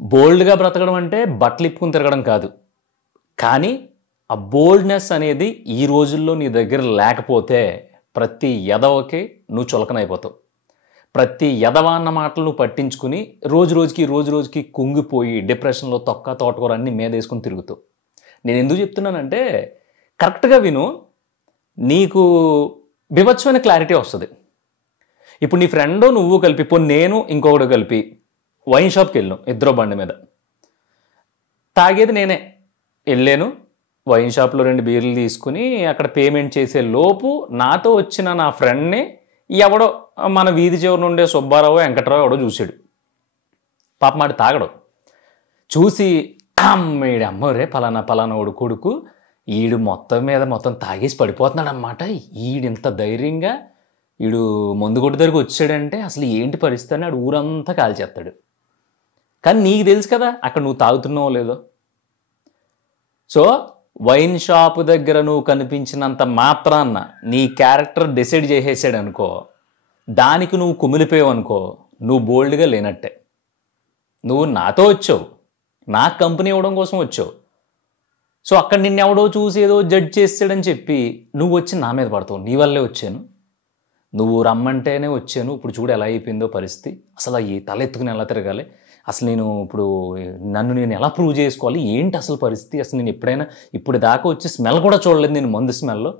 బోల్డ్‌గా బ్రతకడం అంటే బట్టలిప్పుకొని తిరగడం కాదు. కానీ ఆ బోల్డ్‌నెస్ అనేది ఈ రోజుల్లో నీ దగ్గర లేకపోతే ప్రతి ఎదవకి నువ్వు చులకనైపోతావు. ప్రతి ఎదవ అన్న మాటలు నువ్వు పట్టించుకుని రోజు రోజుకి కుంగిపోయి డిప్రెషన్‌లో తోటకూర అన్నీ మీదేసుకొని తిరుగుతావు. నేనెందుకు చెప్తున్నానంటే కరెక్ట్‌గా విను. నీకు బీభత్సమైన క్లారిటీ వస్తది. ఇప్పుడు నీ ఫ్రెండు నువ్వు కలిపి పోనీ నేను ఇంకొకడు కలిపి వైన్ షాప్‌కెళ్ళాం ఇద్దరం బండి మీద. తాగేది నేనే. ఎళ్ళాను. వైన్ షాప్‌లో 2 బీర్లు తీసుకొని అక్కడ పేమెంట్ చేసే లోపు నాతో వచ్చిన నా ఫ్రెండ్‌ని ఎవడో మన వీధి చివరనుండే సుబ్బారావో, వెంకట్రావో ఎవడో చూసాడు. పాపం ఆడు తాగడు. చూసి ఈడమ్మోరే పలానాోడు కొడుకు ఈడు మొత్తం తాగేసి పడిపోతున్నాడనమాట. ఈడింత ధైర్యంగా ఈడు మందు కొట్టు దగ్గరికి వచ్చాడంటే అసలు ఏంటి పరిస్థితి అని ఆడు ఊరంతా కాల్చేస్తాడు. కానీ నీకు తెలుసు కదా అక్కడ నువ్వు తాగుతున్నావో లేదో. సో వైన్ షాప్ దగ్గర నువ్వు కనిపించినంత మాత్రాన్న నీ క్యారెక్టర్ డిసైడ్ చేసేసాడు అనుకో, దానికి నువ్వు కుమిలిపోయావు అనుకో, నువ్వు బోల్డ్గా లేనట్టే. నువ్వు నాతో వచ్చావు, నాకు కంపెనీ ఇవ్వడం కోసం వచ్చావు. సో అక్కడ నిన్నెవడో చూసి ఏదో జడ్జ్ చేసాడని చెప్పి నువ్వు వచ్చి నా మీద పడతావు. నీ వల్లే వచ్చాను, నువ్వు రమ్మంటేనే వచ్చాను, ఇప్పుడు చూడు ఎలా అయిపోయిందో పరిస్థితి, అసలు ఈ తలెత్తుకుని ఎలా తిరగాలి, అసలు నేను ఇప్పుడు నన్ను ఎలా ప్రూవ్ చేసుకోవాలి, ఏంటి అసలు పరిస్థితి, అసలు నేను ఎప్పుడైనా ఇప్పుడు దాకా వచ్చి స్మెల్ కూడా చూడలేదు నేను మందు స్మెల్లో,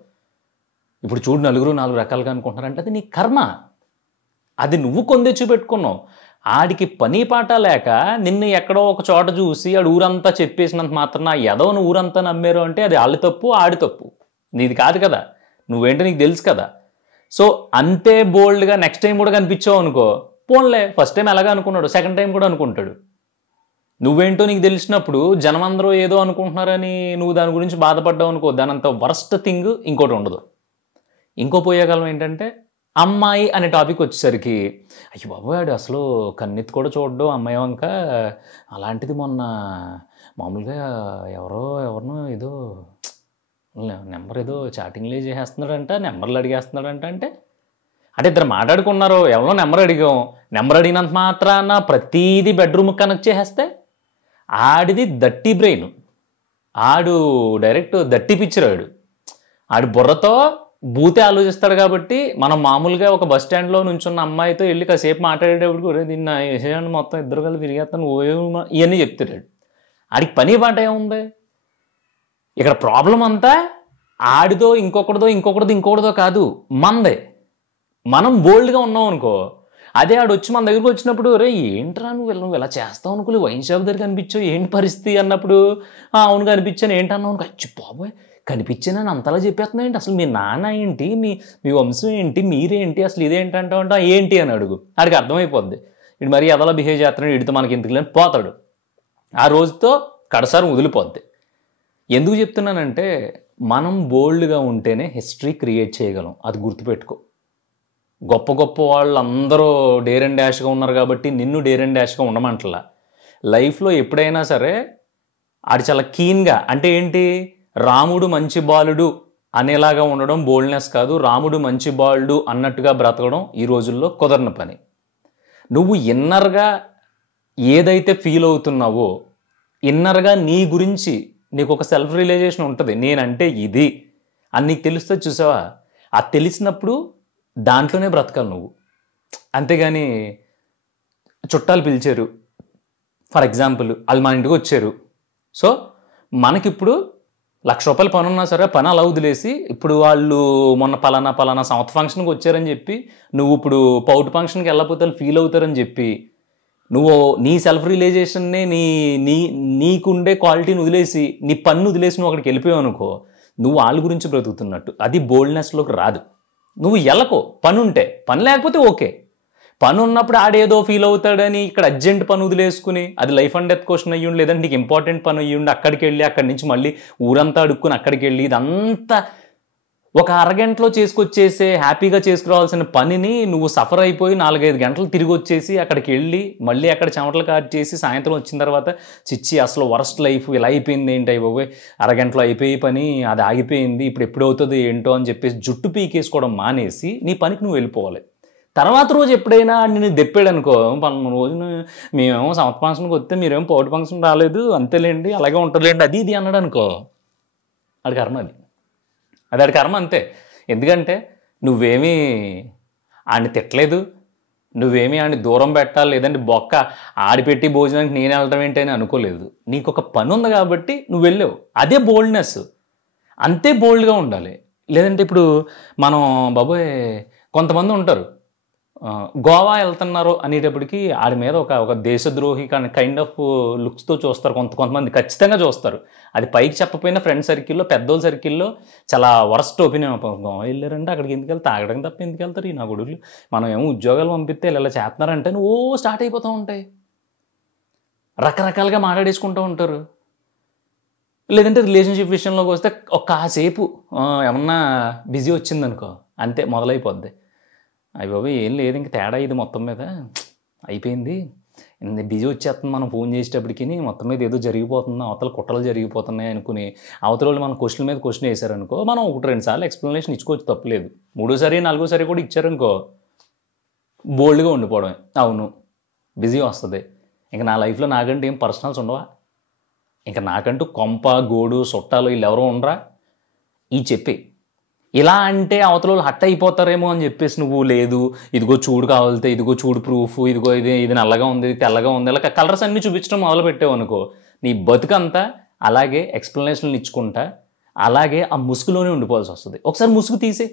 ఇప్పుడు చూడు నలుగురు 4 రకాలుగా అనుకుంటున్నారంటే అది నీ కర్మ. అది నువ్వు కొందెచ్చి పెట్టుకున్నావు. ఆడికి పని పాట లేక నిన్ను ఎక్కడో ఒక చోట చూసి ఆడు ఊరంతా చెప్పేసినంత మాత్రం ఎదవను ఊరంతా నమ్మారు అంటే అది ఆడి తప్పు, ఆడి తప్పు, నీది కాదు కదా. నువ్వేంటో నీకు తెలుసు కదా. సో అంతే బోల్డ్గా నెక్స్ట్ టైం కూడా కనిపించావు అనుకో, పోన్లే ఫస్ట్ టైం ఎలాగా అనుకున్నాడు సెకండ్ టైం కూడా అనుకుంటాడు. నువ్వేంటో నీకు తెలిసినప్పుడు జనమందరూ ఏదో అనుకుంటున్నారని నువ్వు దాని గురించి బాధపడ్డావు అనుకో, దానంత వర్స్ట్ థింగ్ ఇంకోటి ఉండదు. ఇంకో పోయేకాలం ఏంటంటే అమ్మాయి అనే టాపిక్ వచ్చేసరికి అయ్యో బాబోయాడు అసలు కన్నెత్తి కూడా చూడడం అమ్మాయి వంక, అలాంటిది మొన్న మామూలుగా ఎవరినో ఏదో నెంబర్ ఏదో చాటింగ్లే చేసేస్తున్నాడంట, నెంబర్లు అడిగేస్తున్నాడంట. అంటే ఇద్దరు మాట్లాడుకున్నారు, ఎవరో నెంబర్ అడిగాం, నెంబర్ అడిగినంత మాత్రాన ప్రతీది బెడ్రూమ్ కనెక్ట్ చేసేస్తే ఆడిది దట్టి బ్రెయిన్, ఆడు డైరెక్ట్ దట్టి పిచ్చిరాడు, ఆడి బుర్రతో బూతే ఆలోచిస్తాడు. కాబట్టి మనం మామూలుగా ఒక బస్ స్టాండ్లో నుంచున్న అమ్మాయితో వెళ్ళి కాసేపు మాట్లాడేటప్పుడు దీన్ని విషయాన్ని మొత్తం ఇద్దరు కలిసి తిరిగేస్తాను ఇవన్నీ చెప్తాడు. ఆడికి పని పాట ఏముంది? ఇక్కడ ప్రాబ్లం అంతా ఆడిదో ఇంకొకటిదో కాదు, మందే. మనం బోల్డ్గా ఉన్నాం అనుకో, అదే ఆడు వచ్చి మన దగ్గరికి వచ్చినప్పుడు రే ఏంట్రా నువ్వు ఇలా చేస్తావు అనుకో, వైన్ షాప్ దగ్గర కనిపించావు ఏంటి పరిస్థితి అన్నప్పుడు అవును కనిపించాను ఏంటన్నావు అనుకో, అచ్చి బాబోయ్ కనిపించానని అంతలా చెప్పేస్తున్నా ఏంటి, అసలు మీ నాన్న ఏంటి, మీ వంశం ఏంటి, మీరేంటి, అసలు ఇదేంటంటావు ఏంటి అని అడుగు. ఆడికి అర్థమైపోద్ది ఇటు మరీ అదలా బిహేవ్ చేస్తున్నాడు, ఇడితో మనకి ఎందుకు లేని పోతాడు. ఆ రోజుతో కడసారి వదిలిపోద్ది. ఎందుకు చెప్తున్నానంటే మనం బోల్డ్గా ఉంటేనే హిస్టరీ క్రియేట్ చేయగలం, అది గుర్తుపెట్టుకో. గొప్ప వాళ్ళు అందరూ డేర్ అండ్ డాష్గా ఉన్నారు కాబట్టి నిన్ను డేర్ అండ్ డాష్గా ఉండమంటలా. లైఫ్లో ఎప్పుడైనా సరే ఆడి చాలా కీన్గా, అంటే ఏంటి, రాముడు మంచి బాలుడు అనేలాగా ఉండడం బోల్డ్నెస్ కాదు, రాముడు మంచి బాలుడు అన్నట్టుగా బ్రతకడం ఈ రోజుల్లో కుదరని పని. నువ్వు ఇన్నర్గా ఏదైతే ఫీల్ అవుతున్నావో, ఇన్నర్గా నీ గురించి నీకు ఒక సెల్ఫ్ రియలైజేషన్ ఉంటుంది, నేనంటే ఇది అని నీకు తెలుస్తుంది చూసావా. అది తెలిసినప్పుడు దాంట్లోనే బ్రతకాలి నువ్వు. అంతేగాని చుట్టాలు పిలిచారు ఫర్ ఎగ్జాంపుల్, వాళ్ళు మన ఇంటికి వచ్చారు, సో మనకిప్పుడు ₹1,00,000 పని ఉన్నా సరే పని అలా వదిలేసి ఇప్పుడు వాళ్ళు మొన్న పలానా సంవత్సర ఫంక్షన్కి వచ్చారని చెప్పి నువ్వు ఇప్పుడు పౌట్ ఫంక్షన్కి వెళ్ళకపోతే ఫీల్ అవుతారని చెప్పి నువ్వు నీ సెల్ఫ్ రియలైజేషన్నే నీకుండే క్వాలిటీని వదిలేసి నీ పన్ను వదిలేసి నువ్వు అక్కడికి వెళ్ళిపోయావు అనుకో, నువ్వు వాళ్ళ గురించి బ్రతుకుతున్నట్టు. అది బోల్డ్నెస్లోకి రాదు. నువ్వు వెళ్ళకో, పని ఉంటే, పని లేకపోతే ఓకే. పని ఉన్నప్పుడు ఆడేదో ఫీల్ అవుతాడని ఇక్కడ అర్జెంట్ పని వదిలేసుకుని అది లైఫ్ అండ్ డెత్ క్వశ్చన్ అయ్యుండి, లేదంటే నీకు ఇంపార్టెంట్ పని అయ్యుండి అక్కడికి వెళ్ళి అక్కడి నుంచి మళ్ళీ ఊరంతా అడుక్కుని అక్కడికి వెళ్ళి ఇదంతా ఒక అరగంటలో చేసుకొచ్చేసే హ్యాపీగా చేసుకురావాల్సిన పనిని నువ్వు సఫర్ అయిపోయి 4-5 గంటలు తిరిగి వచ్చేసి అక్కడికి వెళ్ళి మళ్ళీ అక్కడ చెమటలు కాట్ చేసి సాయంత్రం వచ్చిన తర్వాత చిచ్చి అసలు వరస్ట్ లైఫ్ ఇలా అయిపోయింది ఏంటి అయిపోయి అరగంటలో అయిపోయి పని అది ఆగిపోయింది ఇప్పుడు ఎప్పుడు అవుతుంది ఏంటో అని చెప్పేసి జుట్టు పీకేసుకోవడం మానేసి నీ పనికి నువ్వు వెళ్ళిపోవాలి. తర్వాత రోజు ఎప్పుడైనా నేను దెప్పాడు అనుకో, పలానా రోజున మేమేమో సమర్ ఫంక్షన్కి వస్తే మీరేమో పౌటి ఫంక్షన్ రాలేదు, అంతేలేండి అలాగే ఉంటుందిలేండి అది ఇది అన్నాడు అనుకో, అది కర్మ. అది ఆడి కర్మ అంతే. ఎందుకంటే నువ్వేమీ ఆడిని తిట్టలేదు, నువ్వేమీ ఆడిని దూరం పెట్టాలి, లేదంటే బొక్క ఆడిపెట్టి భోజనానికి నేను వెళ్ళటం ఏంటి అని అనుకోలేదు. నీకు ఒక పని ఉంది కాబట్టి నువ్వు వెళ్ళావు. అదే బోల్డ్నెస్. అంతే బోల్డ్గా ఉండాలి. లేదంటే ఇప్పుడు మనం బాబోయ్ కొంతమంది ఉంటారు, గోవా వెళ్తున్నారు అనేటప్పటికి ఆడి మీద ఒక దేశద్రోహి కైండ్ ఆఫ్ లుక్స్తో చూస్తారు. కొంతమంది ఖచ్చితంగా చూస్తారు. అది పైకి చెప్పపోయినా ఫ్రెండ్ సర్కిల్లో, పెద్దోళ్ళ సర్కిల్లో చాలా వరస్ట్ ఒపీనియన్. గోవా వెళ్ళారంటే అక్కడికి ఎందుకు వెళ్తే తాగడం తప్ప ఎందుకు వెళ్తారు ఈ నా కొడుకులు, మనం ఏమో ఉద్యోగాలు పంపిస్తే ఇలా చేస్తున్నారంటే నువ్వు స్టార్ట్ అయిపోతూ ఉంటాయి. రకరకాలుగా మాట్లాడేసుకుంటూ ఉంటారు. లేదంటే రిలేషన్షిప్ విషయంలోకి వస్తే కాసేపు ఏమన్నా బిజీ వచ్చిందనుకో, అంతే మొదలైపోద్ది. అయ్యి బాబు ఏం లేదు ఇంక తేడా ఇది మొత్తం మీద అయిపోయింది, బిజీ వచ్చేస్తుంది మనం ఫోన్ చేసేటప్పటికి, మొత్తం మీద ఏదో జరిగిపోతుంది, అవతల కుట్రలు జరిగిపోతున్నాయి అనుకుని అవతల వాళ్ళు మనం క్వశ్చన్ మీద క్వశ్చన్ వేశారనుకో, మనం 1-2 సార్లు ఎక్స్ప్లెనేషన్ ఇచ్చుకోవచ్చు, తప్పలేదు. 3వ సారి 4వ సారి కూడా ఇచ్చారనుకో బోల్డ్గా ఉండిపోవడమే. అవును బిజీ వస్తుంది, ఇంకా నా లైఫ్లో నాకంటే ఏం పర్సనల్స్ ఉండవా, ఇంకా నాకంటూ కొంప గోడు చుట్టాలు వీళ్ళు ఎవరో ఉండరా, ఈ చెప్పి ఇలా అంటే అవతల వాళ్ళు హట్ అయిపోతారేమో అని చెప్పేసి నువ్వు లేదు ఇదిగో చూడు కావాలితే, ఇదిగో చూడు ప్రూఫ్, ఇదిగో ఇది నల్లగా ఉంది, ఇది తెల్లగా ఉంది, ఇలా కలర్స్ అన్నీ చూపించడం మొదలు పెట్టావు అనుకో, నీ బతుకంతా అలాగే ఎక్స్ప్లెనేషన్లు ఇచ్చుకుంటా అలాగే ఆ ముసుగులోనే ఉండిపోవాల్సి వస్తుంది. ఒకసారి ముసుగు తీసే.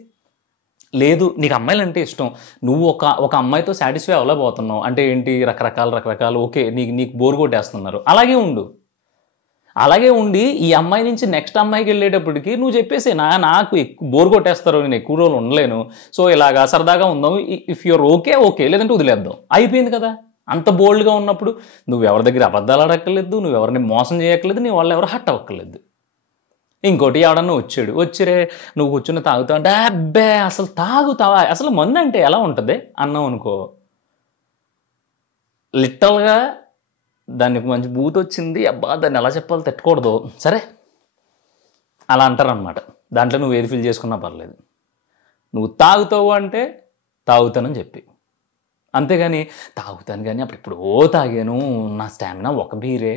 లేదు నీకు అమ్మాయిలు అంటే ఇష్టం, నువ్వు ఒక అమ్మాయితో సాటిస్ఫై అవ్వలేకపోతున్నావు అంటే ఏంటి, రకరకాలు ఓకే నీకు బోర్ కొట్టేస్తున్నారు, అలాగే ఉండు. అలాగే ఉండి ఈ అమ్మాయి నుంచి నెక్స్ట్ అమ్మాయికి వెళ్ళేటప్పటికి నువ్వు చెప్పేసి నాకు బోర్ కొట్టేస్తారు, నేను ఎక్కువ రోజులు ఉండలేను, సో ఇలాగా సరదాగా ఉందాం, ఇఫ్ యూర్ ఓకే లేదంటే వదిలేద్దాం, అయిపోయింది కదా. అంత బోల్డ్గా ఉన్నప్పుడు నువ్వు ఎవరి దగ్గర అబద్ధాలు ఆడక్కర్లేదు, నువ్వు ఎవరిని మోసం చేయక్కర్లేదు, నీ వాళ్ళు ఎవరు హట్ అవ్వక్కర్లేదు. ఇంకోటి ఎవడన్నా వచ్చిరే నువ్వు కూర్చుని తాగుతావు అంటే అబ్బే అసలు తాగుతావా, అసలు మందు అంటే ఎలా ఉంటుంది అన్నావు అనుకో, లిటరల్గా దానికి మంచి బూత్ వచ్చింది, అబ్బా దాన్ని ఎలా చెప్పాలో తిట్టకూడదు, సరే అలా అంటారనమాట. దాంట్లో నువ్వు ఏది ఫీల్ చేసుకున్నా పర్లేదు, నువ్వు తాగుతావు అంటే తాగుతానని చెప్పి, అంతేగాని తాగుతాను కానీ అప్పుడు ఎప్పుడో తాగాను, నా స్టామినా ఒక బీరే,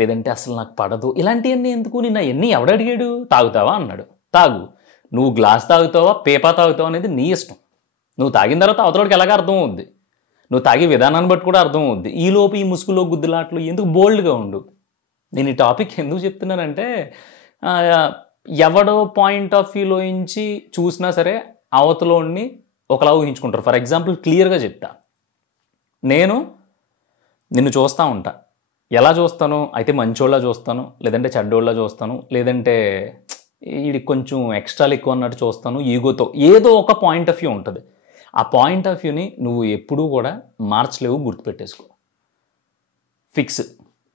లేదంటే అసలు నాకు పడదు, ఇలాంటివన్నీ ఎందుకు, నిన్న ఎన్ని ఎవడు అడిగాడు, తాగుతావా అన్నాడు, తాగు. నువ్వు గ్లాస్ తాగుతావా పేపా తాగుతావా అనేది నీ ఇష్టం. నువ్వు తాగిన తర్వాత అవతలకి ఎలాగ అర్థం అవుద్ది, నువ్వు తాగే విధానాన్ని బట్టి కూడా అర్థం అవుద్ది. ఈలోపు ఈ ముసుగులో గుద్దులాట్లు ఎందుకు, బోల్డ్గా ఉండు. నేను ఈ టాపిక్ ఎందుకు చెప్తున్నానంటే ఎవడో పాయింట్ ఆఫ్ వ్యూలో నుంచి చూసినా సరే అవతలోని ఒకలా ఊహించుకుంటారు. ఫర్ ఎగ్జాంపుల్ క్లియర్గా చెప్తా, నేను నిన్ను చూస్తూ ఉంటా, ఎలా చూస్తాను అయితే మంచోళ్ళ చూస్తాను, లేదంటే చెడ్డోళ్ళ చూస్తాను, లేదంటే వీడికి కొంచెం ఎక్స్ట్రాలు ఎక్కువ అన్నట్టు చూస్తాను, ఈగోతో ఏదో ఒక పాయింట్ ఆఫ్ వ్యూ ఉంటుంది. ఆ పాయింట్ ఆఫ్ వ్యూని నువ్వు ఎప్పుడూ కూడా మార్చలేవు, గుర్తుపెట్టేసుకో, ఫిక్స్.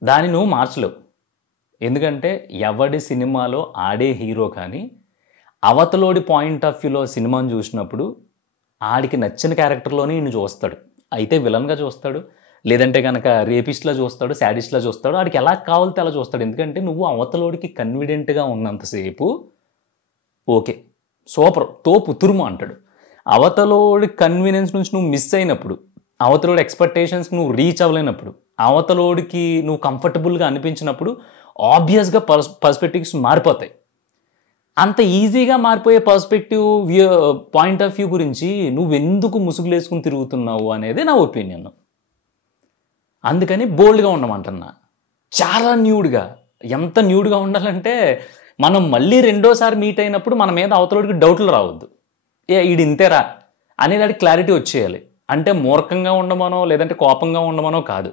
దాన్ని నువ్వు మార్చలేవు. ఎందుకంటే ఎవడి సినిమాలో ఆడే హీరో కానీ అవతలోడి పాయింట్ ఆఫ్ వ్యూలో సినిమాని చూసినప్పుడు ఆడికి నచ్చిన క్యారెక్టర్లోనే నిన్ను చూస్తాడు. అయితే విలన్గా చూస్తాడు, లేదంటే కనుక రేపిస్ట్లా చూస్తాడు, శాడిస్ట్లా చూస్తాడు, ఆడికి ఎలా కావాలితే అలా చూస్తాడు. ఎందుకంటే నువ్వు అవతలోడికి కన్వీనియంట్గా ఉన్నంతసేపు ఓకే సూపర్ తోపు తురుము అంటాడు. అవతలోడి కన్వీనియన్స్ నుంచి నువ్వు మిస్ అయినప్పుడు, అవతలోడి ఎక్స్పెక్టేషన్స్కి నువ్వు రీచ్ అవ్వలేనప్పుడు, అవతలోడికి నువ్వు కంఫర్టబుల్గా అనిపించినప్పుడు ఆబ్వియస్గా పర్స్పెక్టివ్స్ మారిపోతాయి. అంత ఈజీగా మారిపోయే పాయింట్ ఆఫ్ వ్యూ గురించి నువ్వెందుకు ముసుగులేసుకుని తిరుగుతున్నావు అనేది నా ఒపీనియన్. అందుకని బోల్డ్గా ఉండమంటున్నా, చాలా న్యూడ్గా. ఎంత న్యూడ్గా ఉండాలంటే మనం మళ్ళీ 2వ సారి మీట్ అయినప్పుడు మన మీద అవతలోడికి డౌట్లు రావద్దు, ఈడు ఇంతేరా అనేది వాడికి క్లారిటీ వచ్చేయాలి. అంటే మూర్ఖంగా ఉండమనో లేదంటే కోపంగా ఉండమనో కాదు.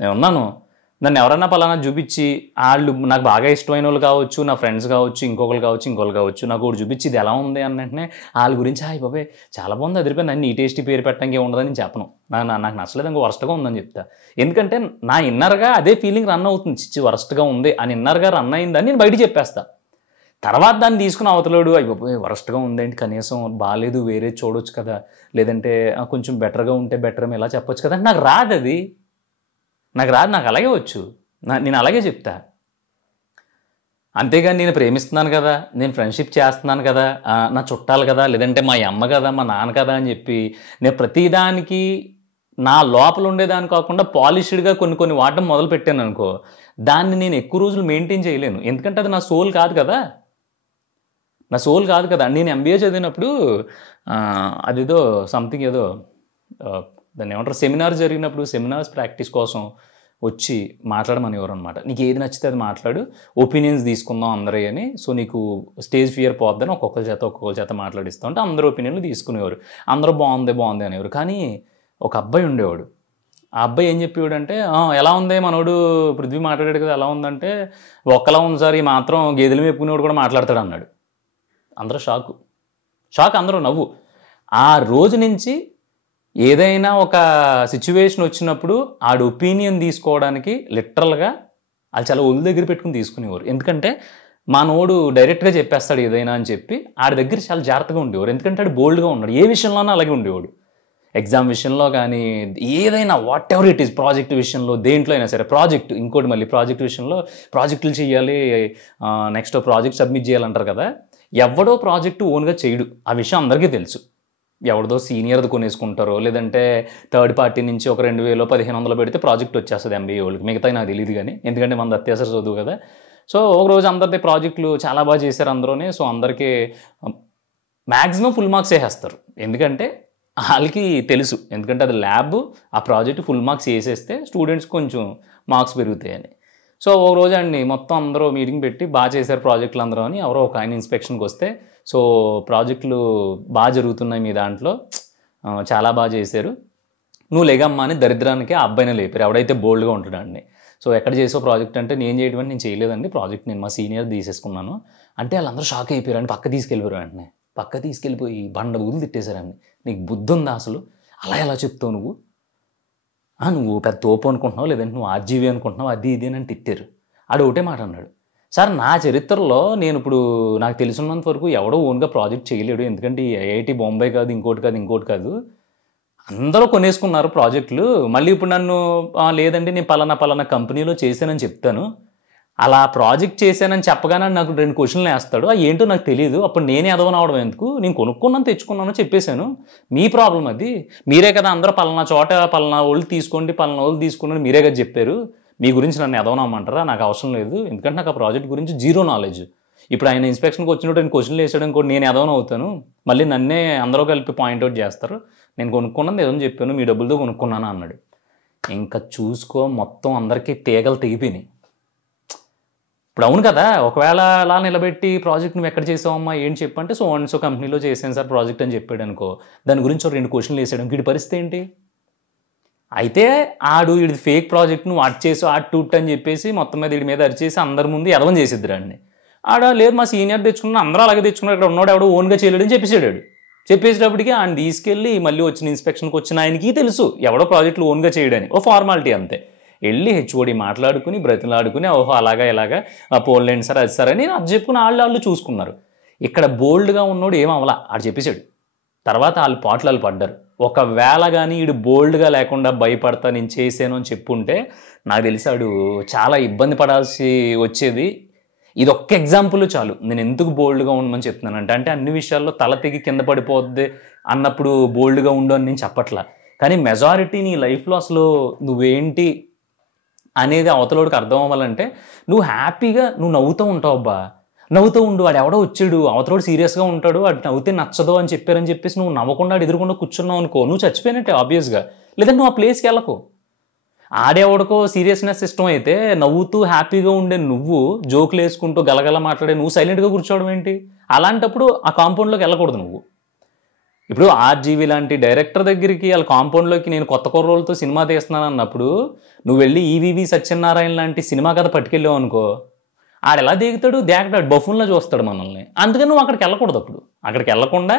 నేను ఉన్నాను, నన్ను ఎవరన్నా పలానా చూపించి వాళ్ళు నాకు బాగా ఇష్టమైన వాళ్ళు కావచ్చు, నా ఫ్రెండ్స్ కావచ్చు, ఇంకొకరు కావచ్చు, నాకు ఒకటి చూపించి ఇది ఎలా ఉంది అని వెంటనే వాళ్ళ గురించి హాయ్ బాబాయ్ చాలా బాగుంది, అదిరిపోయి నన్ను ఈ టేస్టీ పేరు పెట్టడానికి ఏముండదని నేను చెప్పను. నాకు నచ్చలేదు, ఇంకో వరస్ట్గా ఉందని చెప్తా. ఎందుకంటే నా ఇన్నర్గా అదే ఫీలింగ్ రన్ అవుతుంది, చిచ్చి వరస్ట్గా ఉంది అని ఇన్నర్గా రన్ అయిందని నేను బయట చెప్పేస్తా. తర్వాత దాన్ని తీసుకుని అవతలోడు అయిపోయి వరస్ట్గా ఉందేంటి, కనీసం బాగాలేదు వేరే చూడొచ్చు కదా, లేదంటే కొంచెం బెటర్గా ఉంటే బెటర్ ఇలా చెప్పొచ్చు కదా. నాకు రాదు, నాకు అలాగే వచ్చు, నేను అలాగే చెప్తా. అంతేగాని నేను ప్రేమిస్తున్నాను కదా, నేను ఫ్రెండ్షిప్ చేస్తున్నాను కదా, నా చుట్టాలు కదా, లేదంటే మా అమ్మ కదా, మా నాన్న కదా అని చెప్పి నేను ప్రతిదానికి నా లోపల ఉండేదాన్ని కాకుండా పాలిష్డ్గా కొన్ని కొన్ని వాడడం మొదలు పెట్టాను అనుకో, దాన్ని నేను ఎక్కువ రోజులు మెయింటైన్ చేయలేను. ఎందుకంటే అది నా సోల్ కాదు కదా, నా సోల్ కాదు కదా. నేను ఎంబీఏ చదివినప్పుడు అదేదో సంథింగ్ ఏదో దాన్ని ఏమంటారు, సెమినార్ జరిగినప్పుడు సెమినార్స్ ప్రాక్టీస్ కోసం వచ్చి మాట్లాడమనేవారు అనమాట. నీకు ఏది నచ్చితే అది మాట్లాడు, ఒపీనియన్స్ తీసుకుందాం అందరూ అని. సో నీకు స్టేజ్ ఫియర్ పోద్దని ఒక్కొక్కరి చేత మాట్లాడిస్తూ ఉంటే అందరూ ఒపీనియన్లు తీసుకునేవారు. అందరూ బాగుంది బాగుంది అనేవారు. కానీ ఒక అబ్బాయి ఉండేవాడు. ఆ అబ్బాయి ఏం చెప్పేవాడు అంటే, ఎలా ఉంది మనోడు పృథ్వీ మాట్లాడాడు కదా, ఎలా ఉందంటే, ఒక్కలా ఉంది సార్, ఈ మాత్రం గేదెలు మేపుకునేవాడు కూడా మాట్లాడతాడు అన్నాడు. అందరూ షాక్, అందరూ నవ్వు. ఆ రోజు నుంచి ఏదైనా ఒక సిచ్యువేషన్ వచ్చినప్పుడు ఆడు ఒపీనియన్ తీసుకోవడానికి లిటరల్గా అది చాలా ఒళ్ళు దగ్గర పెట్టుకుని తీసుకునేవారు. ఎందుకంటే మనోడు డైరెక్ట్గా చెప్పేస్తాడు ఏదైనా అని చెప్పి ఆడి దగ్గర చాలా జాగ్రత్తగా ఉండేవారు. ఎందుకంటే ఆడు బోల్డ్గా ఉన్నాడు, ఏ విషయంలోనూ అలాగే ఉండేవాడు. ఎగ్జామ్ విషయంలో కానీ ఏదైనా what ever it is, project విషయంలో దేంట్లో అయినా సరే, ఇంకోటి మళ్ళీ ప్రాజెక్ట్ విషయంలో ప్రాజెక్టులు చేయాలి, నెక్స్ట్ ప్రాజెక్ట్ సబ్మిట్ చేయాలంటారు కదా, ఎవడో ప్రాజెక్టు ఓన్గా చేయడు, ఆ విషయం అందరికీ తెలుసు. ఎవరిదో సీనియర్ది కొనేసుకుంటారో, లేదంటే థర్డ్ పార్టీ నుంచి ఒక 2000 1500 పెడితే ప్రాజెక్ట్ వచ్చేస్తుంది ఎంబీఏ వాళ్ళకి. మిగతా నాకు తెలియదు కానీ, ఎందుకంటే మనది అత్యవసర చదువు కదా. సో ఒక రోజు అందరిది ప్రాజెక్టులు చాలా బాగా చేశారు అందరూనే. సో అందరికీ మ్యాక్సిమం ఫుల్ మార్క్స్ వేసేస్తారు. ఎందుకంటే వాళ్ళకి తెలుసు, ఎందుకంటే అది ల్యాబ్, ఆ ప్రాజెక్ట్ ఫుల్ మార్క్స్ వేసేస్తే స్టూడెంట్స్ కొంచెం మార్క్స్ పెరుగుతాయని. సో ఒక రోజు అండి మొత్తం అందరూ మీటింగ్ పెట్టి బాగా చేశారు ప్రాజెక్టులు అందరూ అని. ఎవరో ఒక ఆయన ఇన్స్పెక్షన్కి వస్తే, సో ప్రాజెక్టులు బాగా జరుగుతున్నాయి మీ దాంట్లో, చాలా బాగా చేశారు, నువ్వు లేగమ్మా అని దరిద్రానికి ఆ అబ్బాయిని లేపారు, ఎవడైతే బోల్డ్గా ఉంటాడండి. సో ఎక్కడ చేసావు ప్రాజెక్ట్ అంటే, నేను చేయడం నేను చేయలేదండి, ప్రాజెక్ట్ నేను మా సీనియర్ తీసేసుకున్నాను అంటే. వాళ్ళందరూ షాక్ అయిపోయారండి, పక్క తీసుకెళ్ళిపోయారు. వెంటనే పక్క తీసుకెళ్ళిపోయి బండ బూతులు తిట్టేశారండి. నీకు బుద్ధి ఉందా అసలు, అలా ఎలా చెప్తావు నువ్వు పెద్ద తోపు అనుకుంటున్నావు, లేదంటే నువ్వు ఆర్జీవి అనుకుంటున్నావు, అది ఇది అని తిట్టారు. ఆడు ఒకటే మాట అన్నాడు, సార్ నా చరిత్రలో నేను ఇప్పుడు నాకు తెలిసినంత వరకు ఎవడో ఓన్గా ప్రాజెక్ట్ చేయలేడు, ఎందుకంటే ఐఐటి బాంబే కాదు, ఇంకోటి కాదు, అందరూ కొనేసుకున్నారు ప్రాజెక్టులు. మళ్ళీ ఇప్పుడు నన్ను లేదండి నేను పలానా కంపెనీలో చేశానని చెప్తాను, అలా ప్రాజెక్ట్ చేశానని చెప్పగానే నాకు 2 క్వశ్చన్లు వేస్తాడు, ఏంటో నాకు తెలియదు, అప్పుడు నేనే ఎదవని అవడం ఎందుకు, నేను కొనుక్కున్నాను తెచ్చుకున్నాను చెప్పేశాను, మీ ప్రాబ్లం అది, మీరే కదా అందరూ పలానా చోట పలానా వాళ్ళు తీసుకోండి మీరే కదా చెప్పారు, మీ గురించి నన్ను ఎదవనమ్మంటారా, నాకు అవసరం లేదు, ఎందుకంటే నాకు ఆ ప్రాజెక్ట్ గురించి జీరో నాలెడ్జ్. ఇప్పుడు ఆయన ఇన్స్పెక్షన్కి వచ్చినట్టు నేను క్వశ్చన్లు వేసాడని కూడా నేను ఎదవన అవుతాను, మళ్ళీ నన్నే అందరూ కలిపి పాయింట్అవుట్ చేస్తారు, నేను కొనుక్కున్నది ఏదో చెప్పాను, మీ డబ్బులతో కొనుక్కున్నాను అన్నాడు. ఇంకా చూసుకో మొత్తం అందరికీ తీగలు తెగిపోయినాయి. ఇప్పుడు అవును కదా, ఒకవేళ అలా నిలబెట్టి ప్రాజెక్ట్ నువ్వు ఎక్కడ చేసావమ్మా ఏంటి చెప్పంటే, సో కంపెనీలో చేశాను సార్ ప్రాజెక్ట్ అని చెప్పాడు అనుకో, దాని గురించి 2 క్వశ్చన్లు వేసాడు, వీడి పరిస్థితి ఏంటి? అయితే వీడి ఫేక్ ప్రాజెక్ట్ నువ్వు అటు అని చెప్పేసి మొత్తం మీద వీడి మీద అరిచేసి అందరి ముందు ఎదవం చేసిద్దిరా అండి. లేదు మా సీనియర్ తెచ్చుకున్నా, అందరూ అలాగే తెచ్చుకున్నారు, ఇక్కడ ఉన్నాడు ఎవడో ఓన్గా చేయలేడని చెప్పేసేటప్పటికి ఆయన తీసుకెళ్ళి మళ్ళీ వచ్చిన ఇన్స్పెక్షన్కి వచ్చిన ఆయనకి తెలుసు ఎవడో ప్రాజెక్టులు ఓన్గా చేయడని, ఓ ఫార్మాలిటీ అంతే. వెళ్ళి హెచ్ఓడి మాట్లాడుకుని బ్రతిలాడుకుని, ఓహో అలాగా ఇలాగా పోన్లేండి సార్ అది సార్ అని అది చెప్పుకుని వాళ్ళు చూసుకున్నారు. ఇక్కడ బోల్డ్గా ఉన్నోడు ఏమవలా, ఆడు చెప్పేశాడు. తర్వాత వాళ్ళు పాటలు పడ్డారు. ఒకవేళ కానీ వీడు బోల్డ్గా లేకుండా భయపడతా నేను చేశాను అని చెప్పుంటే నాకు తెలిసాడు చాలా ఇబ్బంది పడాల్సి వచ్చేది. ఇది ఒక్క ఎగ్జాంపుల్ చాలు నేను ఎందుకు బోల్డ్గా ఉండమని చెప్తున్నానంటే, అంటే అన్ని విషయాల్లో తల తెగి కింద పడిపోద్ది అన్నప్పుడు బోల్డ్గా ఉండు అని నేను చెప్పట్లా. కానీ మెజారిటీ నీ లైఫ్లో అసలు నువ్వేంటి అనేది అవతలోడికి అర్థం అవ్వాలంటే నువ్వు హ్యాపీగా నువ్వు నవ్వుతూ ఉంటావు. అబ్బా నవ్వుతూ ఉండు, వాడు ఎవడో వచ్చాడు అవతలోడు సీరియస్గా ఉంటాడు, వాడు నవ్వుతే నచ్చదు అని చెప్పేసి నువ్వు నవ్వకుండా ఎదురుకుండా కూర్చున్నావు అనుకో, నువ్వు చచ్చిపోయినట్టే ఆబ్వియస్గా. లేదంటే నువ్వు ఆ ప్లేస్కి వెళ్ళకు. ఆడేవాడికో సీరియస్నెస్ ఇష్టం అయితే నవ్వుతూ హ్యాపీగా ఉండే నువ్వు, జోకులు వేసుకుంటూ గలగల మాట్లాడే నువ్వు సైలెంట్గా కూర్చోవడం ఏంటి? అలాంటప్పుడు ఆ కాంపౌండ్లోకి వెళ్ళకూడదు నువ్వు. ఇప్పుడు ఆర్జీవి లాంటి డైరెక్టర్ దగ్గరికి వాళ్ళ కాంపౌండ్లోకి నేను కొత్త కుర్రోళ్ళతో సినిమా తీస్తున్నాను అన్నప్పుడు నువ్వు వెళ్ళి ఈవీవి సత్యనారాయణ లాంటి సినిమా కథ పట్టుకెళ్ళావు అనుకో, ఆడెలా దిగుతాడు, దేకటాడు, బఫూన్లో చూస్తాడు మనల్ని. అందుకని నువ్వు అక్కడికి వెళ్ళకూడదు. అక్కడికి వెళ్ళకుండా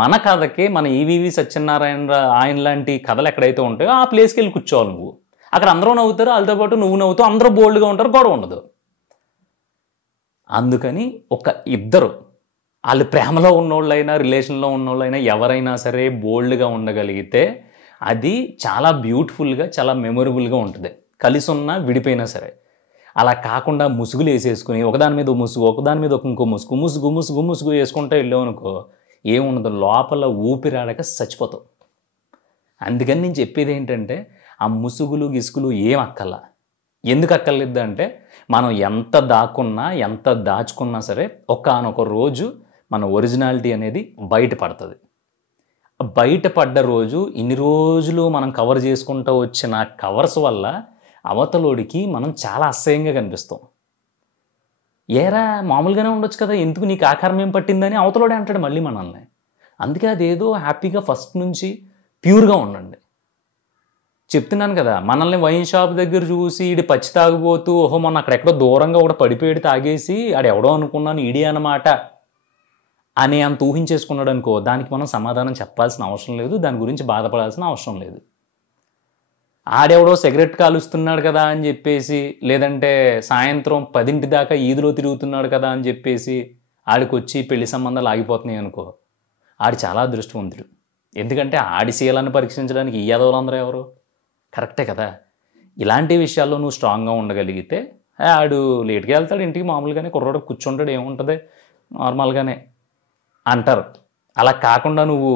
మన కథకి మన ఈవీవి సత్యనారాయణ ఆయన లాంటి కథలు ఎక్కడైతే ఉంటాయో ఆ ప్లేస్కి వెళ్ళి కూర్చోవాలి నువ్వు. అక్కడ అందరూ నవ్వుతారు, వాళ్ళతో పాటు నువ్వు నవ్వుతావు, అందరూ బోల్డ్గా ఉంటారు, గొడవ ఉండదు. అందుకని ఒక ఇద్దరు వాళ్ళు ప్రేమలో ఉన్నోళ్ళైనా రిలేషన్లో ఉన్నోళ్ళైనా ఎవరైనా సరే బోల్డ్గా ఉండగలిగితే అది చాలా బ్యూటిఫుల్గా చాలా మెమొరబుల్గా ఉంటుంది. కలిసి ఉన్నా విడిపోయినా సరే. అలా కాకుండా ముసుగులు వేసేసుకుని ఒకదాని మీద ముసుగు ఒకదాని మీద ఇంకో ముసుగు ముసుగు ముసుగు ముసుగు వేసుకుంటూ వెళ్ళావు అనుకో ఏముండదు, లోపల ఊపిరాడక చచ్చిపోతావు. అందుకని నేను చెప్పేది ఏంటంటే ఆ ముసుగులు గిసుగులు ఏం అక్కర్లా. ఎందుకు అక్కర్లేదు అంటే మనం ఎంత దాక్కున్నా ఎంత దాచుకున్నా సరే ఒకానొక రోజు మన ఒరిజినాలిటీ అనేది బయటపడుతుంది. బయటపడ్డ రోజు ఇన్ని రోజులు మనం కవర్ చేసుకుంటూ వచ్చిన కవర్స్ వల్ల అవతలోడికి మనం చాలా అసహ్యంగా కనిపిస్తాం. ఏరా మామూలుగానే ఉండొచ్చు కదా, ఎందుకు నీకు ఆకారం ఏం పట్టిందని అవతలోడే అంటాడు మళ్ళీ మనల్ని. అందుకే అదేదో హ్యాపీగా ఫస్ట్ నుంచి ప్యూర్గా ఉండండి. చెప్తున్నాను కదా, మనల్ని వైన్ షాప్ దగ్గర చూసి ఈడి పచ్చి తాగిపోతూ ఓహో మొన్న అక్కడెక్కడో దూరంగా కూడా పడిపోయి తాగేసి ఆడెవడో అనుకున్నాను ఈడి అన్నమాట అని అంత ఊహించేసుకున్నాడు అనుకో, దానికి మనం సమాధానం చెప్పాల్సిన అవసరం లేదు, దాని గురించి బాధపడాల్సిన అవసరం లేదు. ఆడెవడో సిగరెట్ కాలుస్తున్నాడు కదా అని చెప్పేసి, లేదంటే సాయంత్రం 10 దాకా ఈదులో తిరుగుతున్నాడు కదా అని చెప్పేసి ఆడికి వచ్చి పెళ్లి సంబంధాలు ఆగిపోతున్నాయి అనుకో, ఆడి చాలా అదృష్టవంతుడు. ఎందుకంటే ఆడి శీలాన్ని పరీక్షించడానికి ఈ యాదవులందరూ ఎవరు? కరెక్టే కదా. ఇలాంటి విషయాల్లో నువ్వు స్ట్రాంగ్గా ఉండగలిగితే ఆడు లేట్గా వెళ్తాడు ఇంటికి, మామూలుగానే కుర్రోడు కూర్చుంటాడు, ఏముంటుంది నార్మల్గానే అంటారు. అలా కాకుండా నువ్వు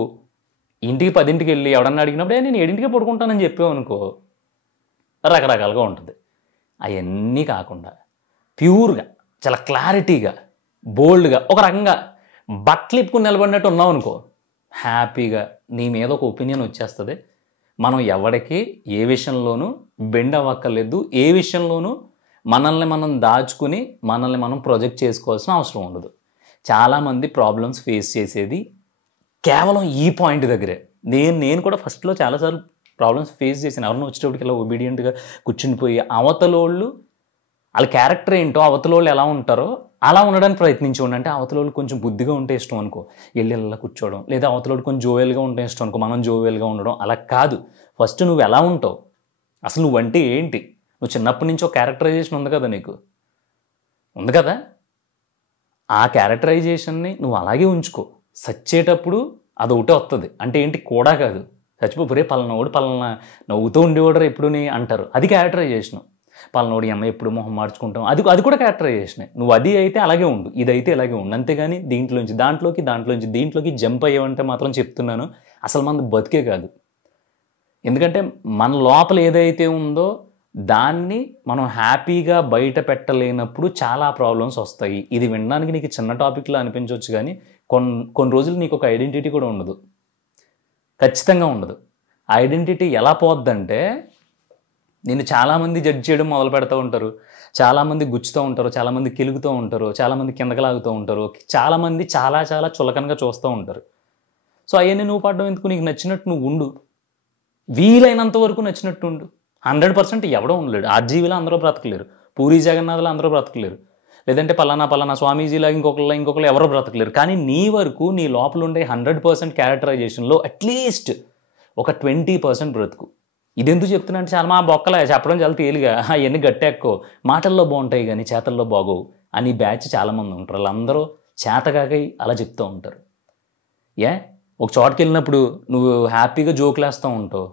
ఇంటికి 10ంటికి వెళ్ళి ఎవడన్నా అడిగినప్పుడే నేను 7ంటికే పడుకుంటానని చెప్పావు అనుకో, రకరకాలుగా ఉంటుంది. అవన్నీ కాకుండా ప్యూర్గా చాలా క్లారిటీగా బోల్డ్గా ఒక రకంగా బట్టలు ఇప్పుకుని నిలబడినట్టు ఉన్నావు అనుకో, హ్యాపీగా నీ మీద ఒక ఒపీనియన్ వచ్చేస్తుంది. మనం ఎవరికి ఏ విషయంలోనూ బెండ్ అవ్వక్కర్లేదు, ఏ విషయంలోనూ మనల్ని మనం దాచుకుని మనల్ని మనం ప్రొజెక్ట్ చేసుకోవాల్సిన అవసరం ఉండదు. చాలామంది ప్రాబ్లమ్స్ ఫేస్ చేసేది కేవలం ఈ పాయింట్ దగ్గరే. నేను కూడా ఫస్ట్లో చాలాసార్లు ప్రాబ్లమ్స్ ఫేస్ చేశాను. ఎవరినో వచ్చేటప్పటికి ఇలా ఒబీడియంట్గా కూర్చునిపోయి అవతలోళ్ళు వాళ్ళ క్యారెక్టర్ ఏంటో అవతలోళ్ళు ఎలా ఉంటారో అలా ఉండడానికి ప్రయత్నించండి. అంటే అవతలోళ్ళు కొంచెం బుద్ధిగా ఉంటే ఇష్టం అనుకో, వెళ్ళి కూర్చోవడం, లేదా అవతలోడు కొంచెం జోవెల్గా ఉంటే ఇష్టం అనుకో, మనం జోవెల్గా ఉండడం. అలా కాదు. ఫస్ట్ నువ్వు ఎలా ఉంటావు, అసలు నువ్వంటే ఏంటి, నువ్వు చిన్నప్పటి నుంచి ఒక క్యారెక్టరైజేషన్ ఉంది కదా, నీకు ఉంది కదా, ఆ క్యారెక్టరైజేషన్ని నువ్వు అలాగే ఉంచుకో. సచ్చేటప్పుడు అదొకటే వస్తుంది. అంటే ఏంటి, కూడా కాదు, చచ్చిపోరే పలానోడు పలానా నవ్వుతూ ఉండేవాడు ఎప్పుడుని అంటారు, అది క్యారెక్టరైజేషను. పలానోడు అమ్మ ఎప్పుడు మొహం మార్చుకుంటాం, అది కూడా క్యారెక్టరైజేషనే. నువ్వు అది అయితే అలాగే ఉండు, ఇదైతే ఇలాగే ఉండు, అంతేగాని దీంట్లోంచి దాంట్లోకి దీంట్లోకి జంప్ అయ్యావంటే మాత్రం చెప్తున్నాను అసలు మనది బతికే కాదు. ఎందుకంటే మన లోపల ఏదైతే ఉందో దాన్ని మనం హ్యాపీగా బయట పెట్టలేనప్పుడు చాలా ప్రాబ్లమ్స్ వస్తాయి. ఇది వినడానికి నీకు చిన్న టాపిక్లా అనిపించవచ్చు, కానీ కొన్ని రోజులు నీకు ఒక ఐడెంటిటీ కూడా ఉండదు, ఖచ్చితంగా ఉండదు. ఆ ఐడెంటిటీ ఎలా పోద్దంటే, నేను చాలామంది జడ్జ్ చేయడం మొదలు పెడతా ఉంటారు, చాలామంది గుచ్చుతూ ఉంటారు, చాలామంది కిలుగుతూ ఉంటారు, చాలామంది కిందకి లాగుతూ ఉంటారు, చాలామంది చాలా చాలా చులకనగా చూస్తూ ఉంటారు. సో అవన్నీ నువ్వు పడడం ఎందుకు, నీకు నచ్చినట్టు నువ్వు ఉండు, వీలైనంత వరకు నచ్చినట్టు ఉండు. 100% ఎవడో ఉండలేడు. ఆర్జీవిలో అందరూ బ్రతకలేరు, పూరి జగన్నాథ్లో అందరూ బ్రతకలేరు, లేదంటే పలానా స్వామీజీలాగా ఇంకొకళ్ళు ఎవరో బ్రతకలేరు. కానీ నీ వరకు నీ లోపల ఉండే 100% క్యారెక్టరైజేషన్లో అట్లీస్ట్ ఒక 20% బ్రతుకు. ఇదెందుకు చెప్తున్నా అంటే, చాలా మా బొక్కలా చెప్పడం చాలా తేలిగా, అవన్నీ గట్టెక్కో, మాటల్లో బాగుంటాయి కానీ చేతల్లో బాగోవు అని బ్యాచ్ చాలామంది ఉంటారు. వాళ్ళందరూ చేతగాకై అలా చెప్తూ ఉంటారు. ఒక చోటుకి వెళ్ళినప్పుడు నువ్వు హ్యాపీగా జోకులు వేస్తూ ఉంటావు,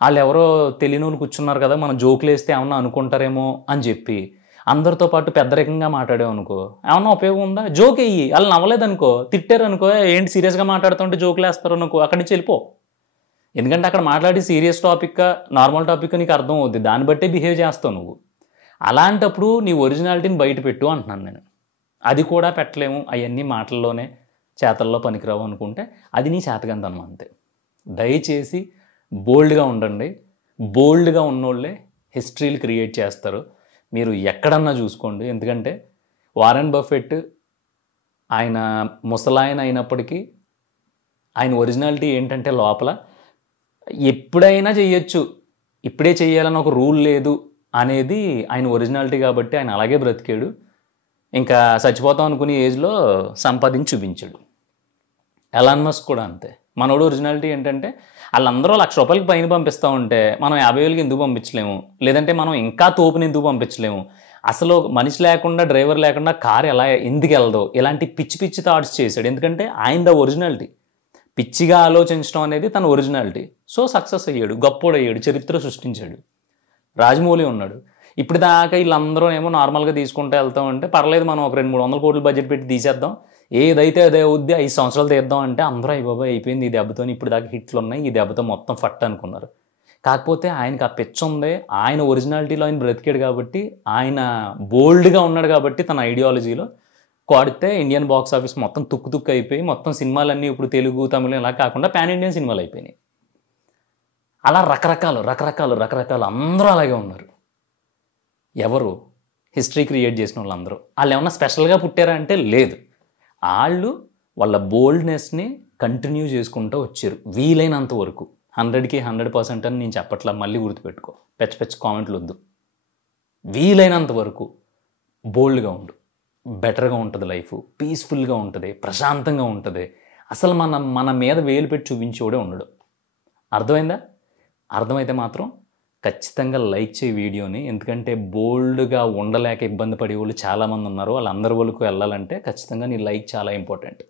వాళ్ళు ఎవరో తెలియని వాళ్ళు కూర్చున్నారు కదా, మనం జోకులు వేస్తే ఏమన్నా అనుకుంటారేమో అని చెప్పి అందరితో పాటు పెద్దరికంగా మాట్లాడావు అనుకో, ఏమన్నా ఉపయోగం ఉందా? జోక్ వెయ్యి, వాళ్ళు నవ్వలేదనుకో, తిట్టారు అనుకో, ఏంటి సీరియస్గా మాట్లాడుతుంటే జోకులు వేస్తారు అనుకో, అక్కడి నుంచి వెళ్ళిపో. ఎందుకంటే అక్కడ మాట్లాడి సీరియస్ టాపిక్ నార్మల్ టాపిక్ నీకు అర్థం అవుద్ది, దాన్ని బట్టే బిహేవ్ చేస్తావు నువ్వు. అలాంటప్పుడు నీ ఒరిజినాలిటీని బయట పెట్టు అంటున్నాను నేను. అది కూడా పెట్టలేము, అవన్నీ మాటల్లోనే చేతల్లో పనికిరావు అనుకుంటే అది నీ చేతకందనం అంతే. దయచేసి బోల్డ్గా ఉండండి. బోల్డ్గా ఉన్నోళ్ళే హిస్టరీలు క్రియేట్ చేస్తారు. మీరు ఎక్కడన్నా చూసుకోండి. ఎందుకంటే వారెన్ బఫెట్ ఆయన ముసలాయన అయినప్పటికీ ఆయన ఒరిజినాలిటీ ఏంటంటే లోపల ఎప్పుడైనా చెయ్యొచ్చు, ఇప్పుడే చెయ్యాలని ఒక రూల్ లేదు అనేది ఆయన ఒరిజినాలిటీ. కాబట్టి ఆయన అలాగే బ్రతికాడు. ఇంకా చచ్చిపోతాం అనుకునే ఏజ్లో సంపాదించి చూపించాడు. ఎలాన్ మస్క్ కూడా అంతే. మనోడు ఒరిజినాలిటీ ఏంటంటే, వాళ్ళందరూ ₹1,00,000 పైన పంపిస్తూ ఉంటే మనం 50,000కి ఎందుకు పంపించలేము, లేదంటే మనం ఇంకా తోపుని ఎందుకు పంపించలేము, అసలు మనిషి లేకుండా డ్రైవర్ లేకుండా కారు ఎందుకు వెళ్దో, ఇలాంటి పిచ్చి పిచ్చి థాట్స్ చేశాడు. ఎందుకంటే ఆయన ఒరిజినాలిటీ, పిచ్చిగా ఆలోచించడం అనేది తన ఒరిజినాలిటీ. సో సక్సెస్ అయ్యాడు, గొప్పోడయ్యాడు, చరిత్ర సృష్టించాడు. రాజమౌళి ఉన్నాడు, ఇప్పుడు దాకా వీళ్ళందరూ ఏమో నార్మల్గా తీసుకుంటూ వెళ్తాం అంటే పర్లేదు, మనం ఒక 200-300 కోట్లు బడ్జెట్ పెట్టి తీసేద్దాం, ఏదైతే అదే అవుద్ది, 5 సంవత్సరాలు తీద్దాం అంటే అందరూ అయ్యి బాబాయ్ అయిపోయింది ఈ దెబ్బతో, ఇప్పుడు దాకా హిట్లు ఉన్నాయి, ఈ దెబ్బతో మొత్తం ఫట్ అనుకున్నారు. కాకపోతే ఆయనకి ఆ పిచ్చ ఉంది, ఆయన ఒరిజినాలిటీలో ఆయన బ్రతికాడు కాబట్టి, ఆయన బోల్డ్గా ఉన్నాడు కాబట్టి తన ఐడియాలజీలో కొడితే ఇండియన్ బాక్స్ ఆఫీస్ మొత్తం తుక్కు అయిపోయి మొత్తం సినిమాలన్నీ ఇప్పుడు తెలుగు తమిళం ఇలా కాకుండా పాన్ ఇండియన్ సినిమాలు అయిపోయినాయి. అలా రకరకాలు అందరూ అలాగే ఉన్నారు. ఎవరు హిస్టరీ క్రియేట్ చేసిన వాళ్ళందరూ వాళ్ళు ఏమన్నా స్పెషల్గా పుట్టారా అంటే లేదు. వాళ్ళు వాళ్ళ బోల్డ్నెస్ని కంటిన్యూ చేసుకుంటూ వచ్చారు వీలైనంత వరకు. 100కి 100% అని నేను చెప్పట్లా, మళ్ళీ గుర్తుపెట్టుకో, పెచ్చ కామెంట్లు వద్దు. వీలైనంత వరకు బోల్డ్గా ఉండు, బెటర్గా ఉంటుంది లైఫ్, పీస్ఫుల్గా ఉంటుంది, ప్రశాంతంగా ఉంటుంది. అసలు మన మీద వేలు పెట్టి చూపించేవాడే ఉండడు. అర్థమైందా? అర్థమైతే మాత్రం ఖచ్చితంగా లైక్ చేయి వీడియోని. ఎందుకంటే బోల్డ్గా ఉండలేక ఇబ్బంది పడే వాళ్ళు చాలామంది ఉన్నారు. వాళ్ళందరి వరకు వెళ్ళాలంటే ఖచ్చితంగా నీ లైక్ చాలా ఇంపార్టెంట్.